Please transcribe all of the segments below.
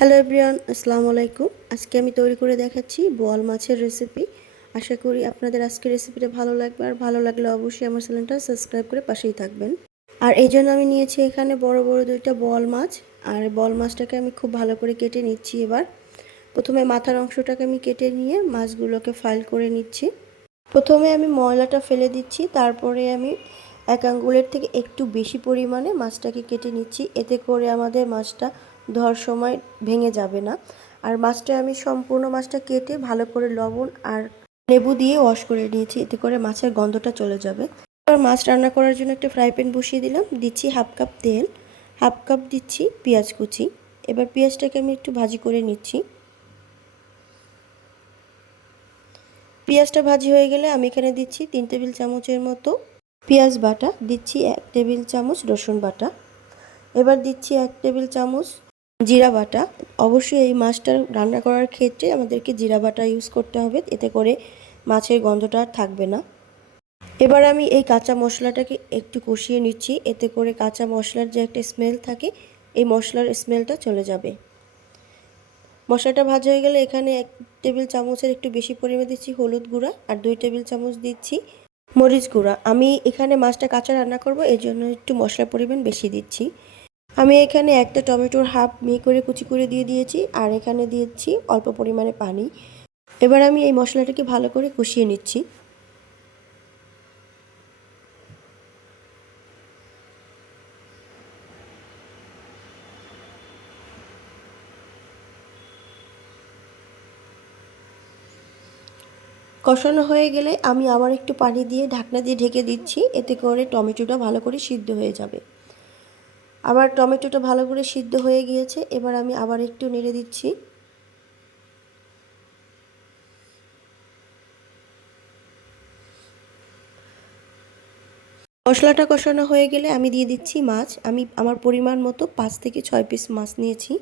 Hello everyone, আসসালামু আলাইকুম। আজকে আমি তৈরি করে দেখাচ্ছি বোয়াল মাছের রেসিপি। আশা করি আপনাদের আজকের রেসিপিটা ভালো লাগবে, আর ভালো লাগলে অবশ্যই আমার চ্যানেলটা সাবস্ক্রাইব করে পাশেই থাকবেন। আর এই জন্য আমি নিয়েছি এখানে বড় বড় দুইটা বোয়াল মাছ। আর বোয়াল মাছটাকে আমি খুব ভালো করে কেটে নিচ্ছি। এবার প্রথমে মাথার অংশটাকে আমি কেটে নিয়ে মাছগুলোকে ফাইল করে নিচ্ছি। প্রথমে আমি ময়লাটা ফেলে দিচ্ছি, তারপরে আমি এক আঙ্গুলের থেকে একটু বেশি পরিমাণে মাছটাকে কেটে নিচ্ছি। এতে করে আমাদের মাছটা ধোয়ার সময় ভেঙে যাবে না। আর মাছটা আমি সম্পূর্ণ মাছটা কেটে ভালো করে লবণ আর লেবু দিয়ে ওয়াশ করে নিয়েছি, এতে করে মাছের গন্ধটা চলে যাবে। এবার মাছ রান্না করার জন্য একটা ফ্রাই প্যান বসিয়ে দিলাম। দিচ্ছি হাফ কাপ তেল, হাফ কাপ দিচ্ছি পেঁয়াজ কুচি। এবার পেঁয়াজটাকে আমি একটু ভাজি করে নিচ্ছি। পেঁয়াজটা ভাজি হয়ে গেলে আমি এখানে দিচ্ছি 3 টেবিল চামচের মতো পেঁয়াজ বাটা, দিচ্ছি 1 টেবিল চামচ রসুন বাটা, এবার দিচ্ছি 1 টেবিল চামচ জিরা বাটা। অবশ্যই এই মাছটা রান্না করার ক্ষেত্রে আমাদেরকে জিরা বাটা ইউজ করতে হবে, এতে করে মাছের গন্ধটা আর থাকবে না। এবার আমি এই কাঁচা মশলাটাকে একটু কষিয়ে নিচ্ছি, এতে করে কাঁচা মশলার যে একটা স্মেল থাকে, এই মশলার স্মেলটা চলে যাবে। মশলাটা ভাজা হয়ে গেলে এখানে 1 টেবিল চামচের একটু বেশি পরিমাণে দিচ্ছি হলুদ গুঁড়া, আর 2 টেবিল চামচ দিচ্ছি মরিচ গুঁড়া। আমি এখানে মাছটা কাঁচা রান্না করব, এই জন্য একটু মশলার পরিমাণ বেশি দিচ্ছি। আমি এখানে একটা টমেটোর হাফ মিহি করে কুচি করে দিয়ে দিয়েছি, আর এখানে দিয়েছি অল্প পরিমাণে পানি। এবার আমি এই মশলাটাকে ভালো করে কষিয়ে নিচ্ছি। কষানো হয়ে গেলে আমি আবার একটু পানি দিয়ে ঢাকনা দিয়ে ঢেকে দিচ্ছি, এতে করে টমেটোটা ভালো করে সিদ্ধ হয়ে যাবে। আবার টমেটোটা ভালো করে সিদ্ধ হয়ে গিয়েছে, এবার আমি আবার একটু নেড়ে দিচ্ছি। মশলাটা কষানো হয়ে গেলে আমি দিয়ে দিচ্ছি মাছ। আমি আমার পরিমাণ মতো 5 থেকে 6 পিস মাছ নিয়েছি।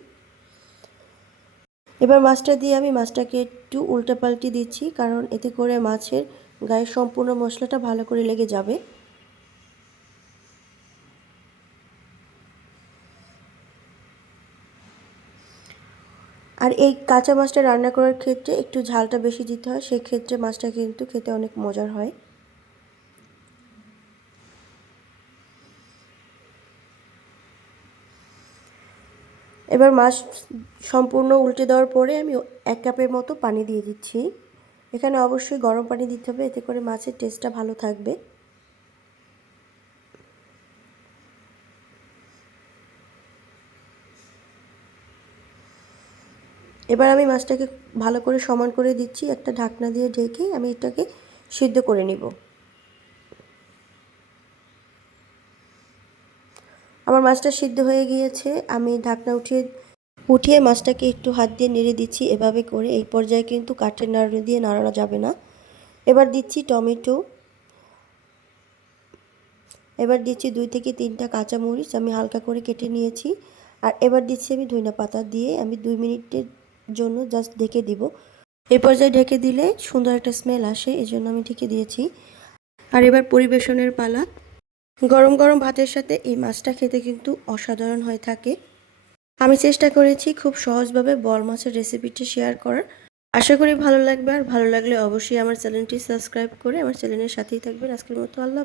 এবার মাছটা দিয়ে আমি মাছটাকে একটু উল্টাপাল্টি দিচ্ছি, কারণ এতে করে মাছের গায়ে সম্পূর্ণ মশলাটা ভালো করে লেগে যাবে। আর এই কাঁচা মাছটা রান্না করার ক্ষেত্রে একটু ঝালটা বেশি দিতে হয়, সেই ক্ষেত্রে মাছটা কিন্তু খেতে অনেক মজার হয়। এবার মাছ সম্পূর্ণ উল্টে দেওয়ার পরে আমি 1 কাপের মতো পানি দিয়ে দিচ্ছি। এখানে অবশ্যই গরম পানি দিতে হবে, এতে করে মাছের টেস্টটা ভালো থাকবে। এবার আমি মাছটাকে ভালো করে সমান করে দিচ্ছি, একটা ঢাকনা দিয়ে ঢেকে আমি এটাকে সিদ্ধ করে নিব। আমার মাছটা সিদ্ধ হয়ে গিয়েছে, আমি ঢাকনা উঠিয়ে মাছটাকে একটু হাত দিয়ে নেড়ে দিচ্ছি এভাবে করে। এই পর্যায়ে কিন্তু কাঠের নাড়ুনি দিয়ে নাড়ানো যাবে না। এবার দিচ্ছি টমেটো, এবার দিচ্ছি 2 থেকে 3টা কাঁচামরিচ আমি হালকা করে কেটে নিয়েছি। আর এবার দিচ্ছি আমি ধনিয়া পাতা দিয়ে আমি 2 মিনিটের জন্য জাস্ট ঢেকে দিব। এই পর্যায়ে ঢেকে দিলে সুন্দর একটা স্মেল আসে, এজন্য আমি ঢেকে দিয়েছি। আর এবার পরিবেশনের পালা। গরম গরম ভাতের সাথে এই মাছটা খেতে কিন্তু অসাধারণ হয়ে থাকে। আমি চেষ্টা করেছি খুব সহজভাবে বোয়াল মাছের রেসিপিটি শেয়ার করার। আশা করি ভালো লাগবে, আর ভালো লাগলে অবশ্যই আমার চ্যানেলটি সাবস্ক্রাইব করে আমার চ্যানেলের সাথেই থাকবেন। আজকের মতো আল্লাহ।